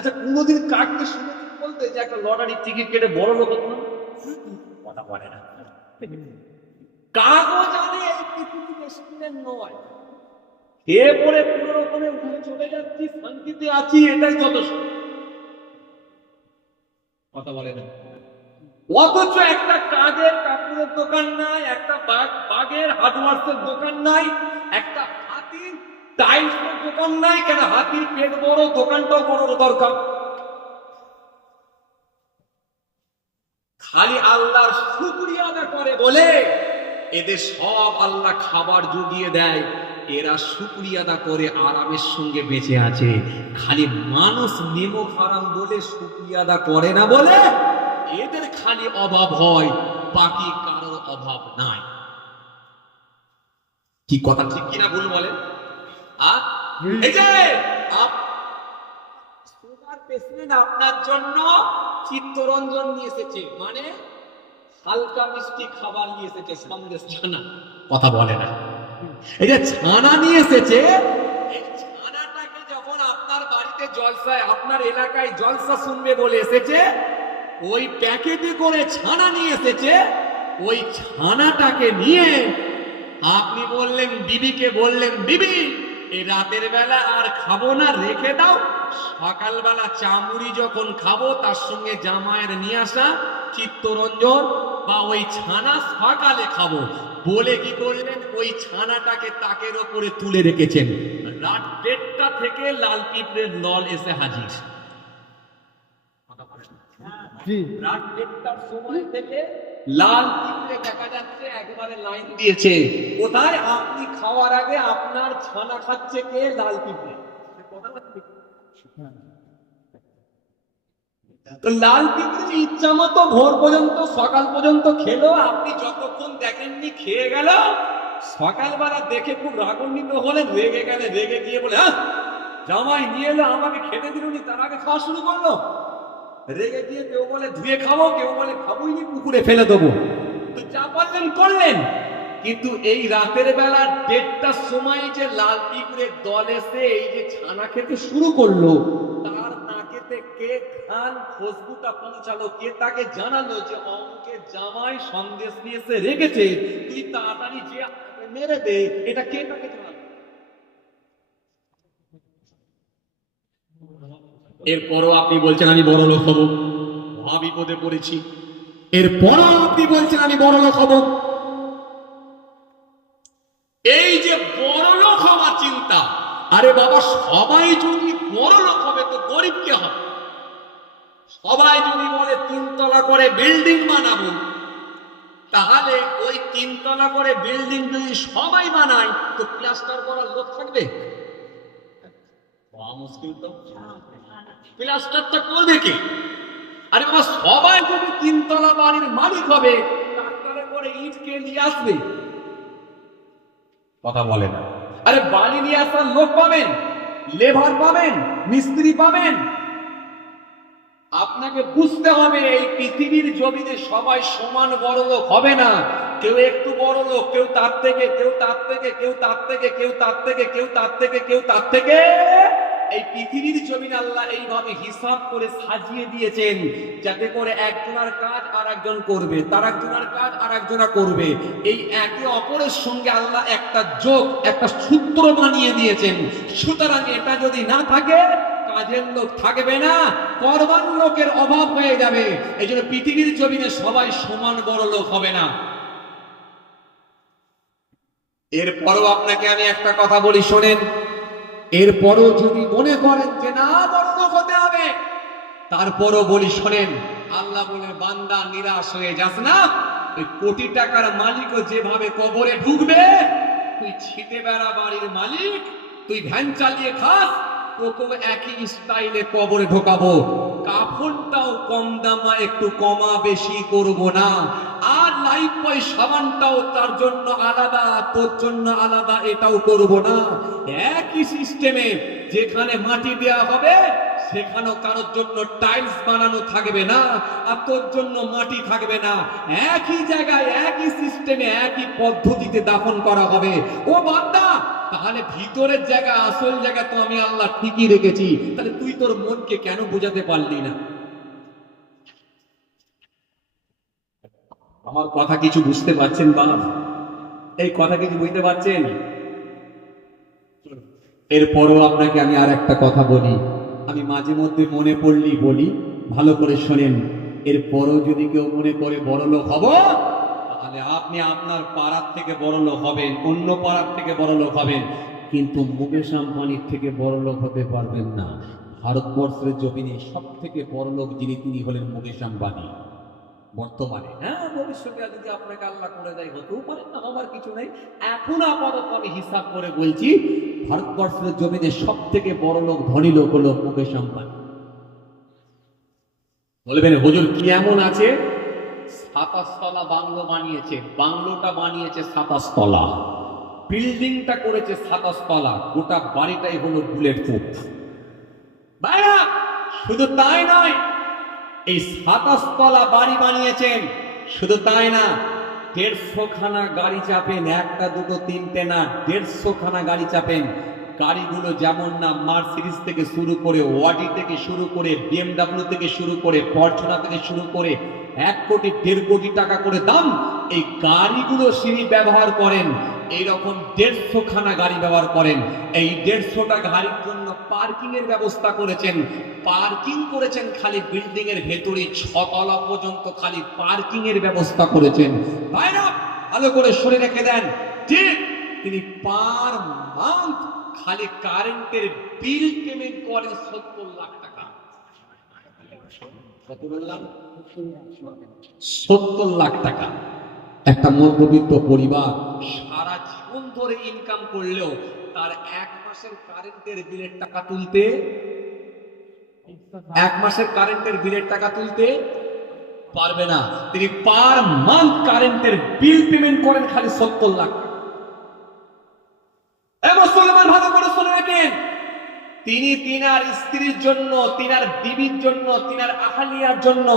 আচ্ছা, কোনোদিন কাককে শুনেছি বলতে যে একটা লটারি টিকিট কেটে বড় লোক হতো না? কথা বলে না। কাকও জানে এই পৃথিবী বেশি দিনের নয়, খেয়ে পরে কোনো রকমে উঠে চলে যাচ্ছি, শান্তিতে আছি, এটাই যথেষ্ট। কথা বলে না। অথচ একটা কাজের কাপড়ের দোকান নাই, একটা বাগের হার্ডওয়ার্সের দোকান নাই, একটা হাতির টাইলসের দোকান নাই। কেন? হাতির পেট বড়, দোকানটাও বড় দরকার। খালি আল্লাহর শুকরিয়া আদায় করে বলে এদের সব আল্লাহ খাবার জুগিয়ে দেয়, এরা শুকরিয়া আদা করে আরামের সঙ্গে বেঁচে আছে। খালি মানুষ নেমো হারাম বলে শুকরিয়া আদা করে না বলে এদের খালি অভাব হয়, বাকি কারোর অভাব নাই। কি কথা ঠিক কিনা ভুল বলে? এই যে সুগার পেশেন্ট আপনার জন্য চিত্তরঞ্জন নিয়ে এসেছে, মানে হালকা মিষ্টি খাবার নিয়ে এসেছে, সন্দেশ ছানা। কথা বলে না। এই যে ছানা নিয়ে এসেছে, এই ছানাটাকে যখন আপনার বাড়িতে জলসায়, আপনার এলাকায় জলসা শুনবে বলে এসেছে, ওই প্যাকেটে করে ছানা নিয়ে এসেছে। ওই ছানাটাকে নিয়ে আপনি বললেন বিবিকে, বললেন বিবি এই রাতের বেলা আর খাবো না, রেখে দাও, সকালবেলা চামুড়ি যখন খাবো তার সঙ্গে জামাইয়ের নিয়ে আসা চিত্তরঞ্জন বা ওই ছানা সকালে খাবো বলে কি করলেন, ওই ছানাটাকে তাকের ওপরে তুলে রেখেছেন। রাত 1:30টা থেকে লাল পিঁপড়ের দল এসে হাজির। রাত 1:30টার সময় থেকে লাল পিঁপড়ে দেখা যাচ্ছে একবারে লাইন দিয়েছে। কোথায়? আপনি খাওয়ার আগে আপনার ছানা খাচ্ছে কে? লাল পিঁপড়ে। তো লাল পিঁপড়ে ইচ্ছা মতো ভোর পর্যন্ত, সকাল পর্যন্ত খেলো, আপনি যতক্ষণ দেখেননি খেয়ে গেল। সকালবেলা দেখে খুব রাগান্বিত হলেন, রেগে গেলে, রেগে গিয়ে বলে জামাই নিয়ে এলো, আমাকে খেতে দিলনি, তার আগে খাওয়া শুরু করলো। রেগে গিয়ে কেউ বলে ধুয়ে খাবো, কেউ বলে খাবোই নি, পুকুরে ফেলে দেবো। তো যা পারলেন করলেন। কিন্তু এই রাতের বেলা 1:30টার সময় যে লাল পিঁপড়ের দল এসে এই যে ছানা খেতে শুরু করলো, তার নাকেতে কে খান খুশবুটা পৌঁছালো, কে তাকে জানালো যে অমুকের জামাই সন্দেশ নিয়ে এসে রেখেছে, তুই তাড়াতাড়ি যে মেরে দে। এটা কে তাকে জানালো? এরপরও আপনি বলছেন আমি বড় লোক হব, মহা বিপদে পড়েছি। এরপরও আপনি বলছেন আমি বড় লোক হব। এই যে বড় লোক হওয়ার চিন্তা, আরে বাবা সবাই যদি বড় লোক হবে তো গরিব কে হবে? সবাই যদি বলে 3 তলা করে বিল্ডিং বানাবো, তাহলে ওই 3 তলা করে বিল্ডিং যদি সবাই বানায় তো প্লাস্টার করার লোক থাকবে? মুশকিল তো। প্লাস্টারটা করবে কে? আরে বাবা সবাই যদি 3 তলা বাড়ির মালিক হবে, ট্রাক্টরে করে ইট কে নিয়ে আসবে? কথা বলে না। আরে বালি নিয়ে আসার লোক পাবেন, লেবার পাবেন, মিস্ত্রি পাবেন। আপনাকে বুঝতে হবে এই পৃথিবীর জমিনে সবাই সমান বড় লোক হবে না। কেউ একটু বড় লোক, কেউ তার থেকে, কেউ তার থেকে, কেউ তার থেকে, কেউ তার থেকে, কেউ তার থেকে, কেউ তার থেকে। এই পৃথিবীর জমিনে আল্লাহ এইভাবে হিসাব করে সাজিয়ে দিয়েছেন, যাতে করে একজনের কাজ আর একজন করবে, তার একজনের কাজ আর একজনা করবে। এই একে অপরের সঙ্গে আল্লাহ একটা যোগ, একটা সূত্র বানিয়ে দিয়েছেন। সুতরাং এটা যদি না থাকে, কাজের লোক থাকবে না, করবার লোকের অভাব হয়ে যাবে। এই জন্য পৃথিবীর জমিনে সবাই সমান বড় লোক হবে না। এরপরও আপনাকে আমি একটা কথা বলি, শোনেন। এরপরও যদি মনে করেন যে না বড় লোক হতে হবে, তারপরও বলি শোনেন, আল্লাহ বলে বান্দা নিরাশ হয়ে যাস না। ওই কোটি টাকার মালিকও যেভাবে কবরে ঢুকবে, তুই ছিটে বেড়া বাড়ির মালিক, তুই ভ্যান চালিয়ে খাস, তোকেও একই স্টাইলে কবরে ঢোকাবো। কাফনটাও কম দামা, একটু কমা বেশি করব না। আর লাইফ বয় সাবানটাও তার জন্য আলাদা, তোর জন্য আলাদা, এটাও করব না। একই সিস্টেমে যেখানে মাটি দেওয়া হবে সেখানেও কারোর জন্য টাইলস বানানো থাকবে না, আর তোর জন্য মাটি থাকবে না। একই জায়গায়, একই সিস্টেমে, একই পদ্ধতিতে দাফন করা হবে। ও বান্দা, তাহলে ভিতরের জায়গা আসল জায়গা তো আমি আল্লাহ ঠিকই রেখেছি, তাহলে তুই তোর মনকে কেন বোঝাতে পারলি না? আমার কথা কিছু বুঝতে পারছেন বাপ? এই কথা কিছু বুঝতে পারছেন? এরপরও আপনাকে আমি আর একটা কথা বলি, আমি মাঝে মধ্যে মনে পড়লি বলি, ভালো করে শোনেন। এরপরও যদি কেউ মনে করে বড়লোক হব, তাহলে আপনি আপনার পাড়ার থেকে বড়লোক হবেন, অন্য পাড়ার থেকে বড়লোক হবেন, কিন্তু মুকেশ আম্বানির থেকে বড়লোক হতে পারবেন না। ভারতবর্ষের জমিনে সব থেকে বড়লোক যিনি, তিনি হলেন মুকেশ আম্বানি বর্তমানে। হ্যাঁ, ভবিষ্যতে যদি আপনাকে আল্লাহ করে দেয় হতেও পারে, না হবার কিছু নেই। এখন আপাতত আমি হিসাব করে বলছি, ভারতবর্ষের জমিনে সব থেকে বড় লোক, ধনী লোক হলো মুকেশ আম্বানি। বলবেন হুজুর কি এমন আছে? 27 তলা বাংলো বানিয়েছে, বাংলোটা বানিয়েছে 27 তলা, বিল্ডিংটা করেছে 27 তলা, গোটা বাড়িটাই হলো বুলেট প্রুফ। ভাইরা, শুধু তাই নয়, এই 27 তলা বাড়ি বানিয়েছেন, শুধু তাই না, 150 খানা গাড়ি চাপেন, একটা দুটো তিনটে না, 150 খানা গাড়ি চাপেন। গাড়িগুলো যেমন না, মার্সিডিজ থেকে শুরু করে, ওয়াডি থেকে শুরু করে, বিএমডব্লিউ থেকে শুরু করে, ফরচুনার থেকে শুরু করে, 1 কোটি 1.5 কোটি টাকা করে দাম এই গাড়িগুলো তিনি ব্যবহার করেন। এইরকম 150 খানা গাড়ি ব্যবহার করেন। এই 150টা গাড়ির জন্য পার্কিং এর ব্যবস্থা করেছেন। পার্কিং করেছেন খালি বিল্ডিং এর ভেতরে 6 তলা পর্যন্ত খালি পার্কিং এর ব্যবস্থা করেছেন। ভাইরা ভালো করে শুনে রেখে দেন, ঠিক তিনি পার মান্থ খালি কারেন্টের বিল পেমেন্ট করেন 70 লাখ টাকা। কত বললাম? 70 লাখ টাকা। একটা মধ্যবিত্ত পরিবার সারা জীবন ধরে ইনকাম করলেও তার 1 মাসের কারেন্টের বিলের টাকা তুলতে, 1 মাসের কারেন্টের বিলের টাকা তুলতে পারবে না। তিনি পার মান্থ কারেন্টের বিল পেমেন্ট করেন খালি 70 লাখ। মুসলমান ভালো করে শুনে রাখেন, তিনি তিনার স্ত্রীর জন্য, তিনার বিবির জন্য, তিনার আহালিয়ার জন্য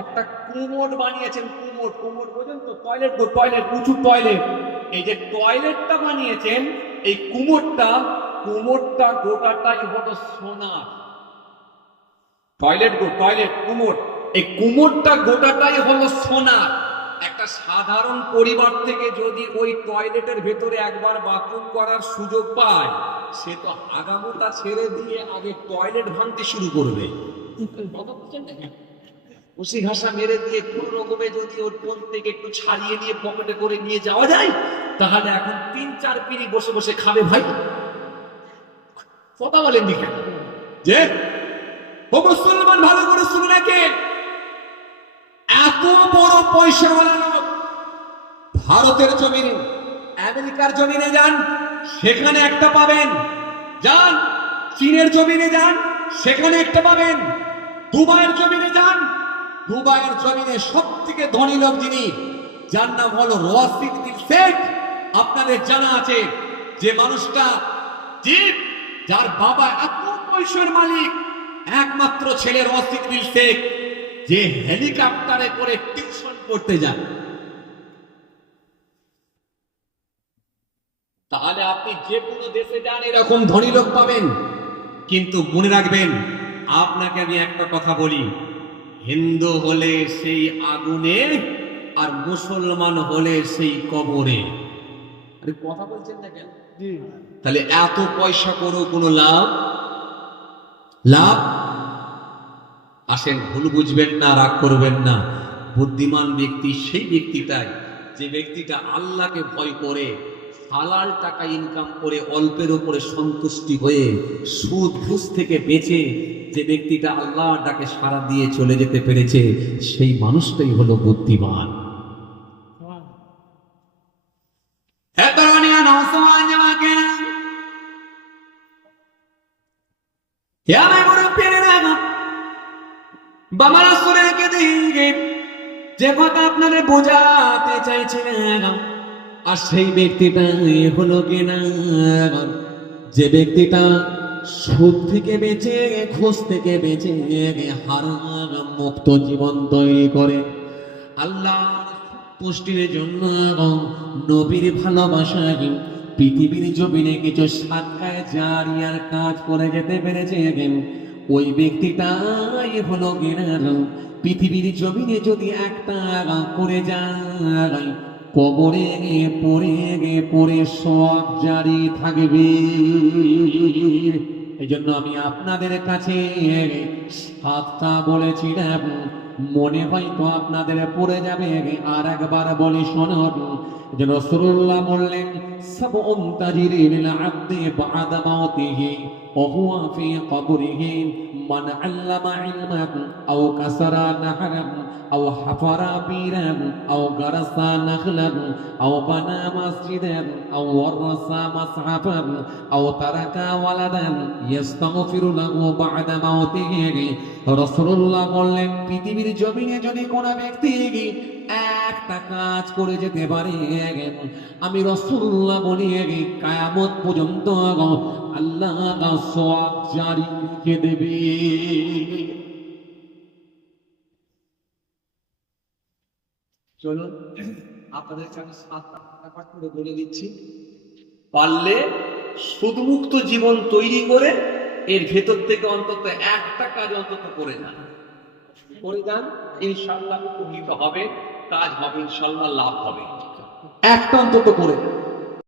একটা কুমোড বানিয়েছেন। কুমোড, কুমোড বোঝেন তো? টয়লেট, টয়লেট, উঁচু টয়লেট। এই যে টয়লেটটা বানিয়েছেন, এই কুমোডটা গোটাটাই হলো সোনা। টয়লেট টয়লেট কুমোড, এই কুমোডটা গোটাটাই হলো সোনা। একটা সাধারণ পরিবার থেকে যদি ওই টয়লেটের ভেতরে একবার বাথরুম করার সুযোগ পায়, সে তো আগামোটা ছেড়ে দিয়ে আগে টয়লেট ভাঙতে শুরু করবে। উসি ঘাসা মেরে দিয়ে কোন রকমে যদি ওর ফোন থেকে একটু ছাড়িয়ে নিয়ে পকেটে করে নিয়ে যাওয়া যায়, তাহলে এখন 3-4 পিঁড়ি বসে বসে খাবে। ভাই কথা বলেন দিকে যে ও মুসলমান ভালো করে শুনে রাখেন, এত বড় পয়সাওয়ালা লোক ভারতের জমিনে, আমেরিকার জমিনে যান, সেখানে একটা পাবেন। যান চীনের জমিনে যান, সেখানে একটা পাবেন। দুবাইয়ের জমিনে যান, দুবাইয়ের জমিনে সব থেকে ধনী লোক যিনি, যার নাম হলো রশিদ বিন শেখ। আপনাদের জানা আছে যে মানুষটা, যার বাবা এত পয়সার মালিক, একমাত্র ছেলে রশিদ বিন শেখ, যে হেলিকপ্টারে করে টিউশন করতে যান। তাহলে আপনি যে কোনো দেশে যান এরকম ধনী লোক পাবেন। কিন্তু মনে রাখবেন, আপনাকে আমি একটা কথা বলি, হিন্দু হলে সেই আগুনে, আর মুসলমান হলে সেই কবরে। আরে কথা বলছেন না কেন? তাহলে এত পয়সা করো কোনো লাভ? লাভ? আসেন, ভুল বুঝবেন না, রাগ করবেন না। বুদ্ধিমান ব্যক্তি সেই ব্যক্তিটাই, যে ব্যক্তিটা আল্লাহকে ভয় করে, হালাল টাকা ইনকাম করে, অল্পের উপরে সন্তুষ্টি হয়ে, সুদ ঘুষ থেকে বেঁচে যে ব্যক্তিটা আল্লাহর ডাকে সাড়া দিয়ে চলে যেতে পেরেছে, সেই মানুষটাই হলো বুদ্ধিমান। বাবারা শুনে রেখে দিন, যে কথা আপনাদের বোঝাতে চাইছিলেন, আর সেই ব্যক্তিটা হলো কিনা, যে ব্যক্তিটা সুদ থেকে বেঁচে, ঘুষ থেকে বেঁচে, হারাম মুক্ত জীবন তৈরি করে, আল্লাহর পুষ্টির জন্য, নবীর ভালোবাসায় পৃথিবীর জমিনে কিছু সাতকায় জারিয়ার কাজ করে যেতে পেরেছে, ওই ব্যক্তিটাই হলো গিনার পৃথিবীর জমিনে যদি একটা করে যায়, কবরে পড়ে সব জারি থাকবে। এই জন্য আমি আপনাদের কাছে সাতটা বলেছিলাম, মনে হয়তো আপনাদের পড়ে যাবে, আর একবার বলি শোনো। যে রাসূলুল্লাহ বললেন, সাবউন তাজরি লিল আবদি বা'দা মাউতিহি ওয়া হুয়া ফি কবরিহি, মান আল্লামা ইলমান আও কাসারা নাহরান আও হাফারা বীরান আও গারাসা নাখলান আও বানা মসজিদান আও ওয়ারাসা মাসহাফান আও তারাকা ওয়ালাদান ইস্তাগফিরু লাহু বা'দা মাউতিহি। রাসূলুল্লাহ বললেন, পৃথিবীর জমিনে যদি কোনো ব্যক্তি একটা কাজ করে যেতে পারে, আমি রাসূলুল্লাহ বলি কিয়ামত পর্যন্ত আল্লাহ সওয়াব জারি রেখে দেবে। চলুন আপনাদেরকে আমি সাতটা ব্যাপার করে বলে দিচ্ছি, পারলে সুদমুক্ত জীবন তৈরি করে এর ভেতর থেকে অন্তত একটা কাজ অন্তত করে যান, ইনশাআল্লাহ উপকৃত হবে, কাজ হবে, ইনশাআল্লাহ লাভ হবে। একটা অন্তত করে যান।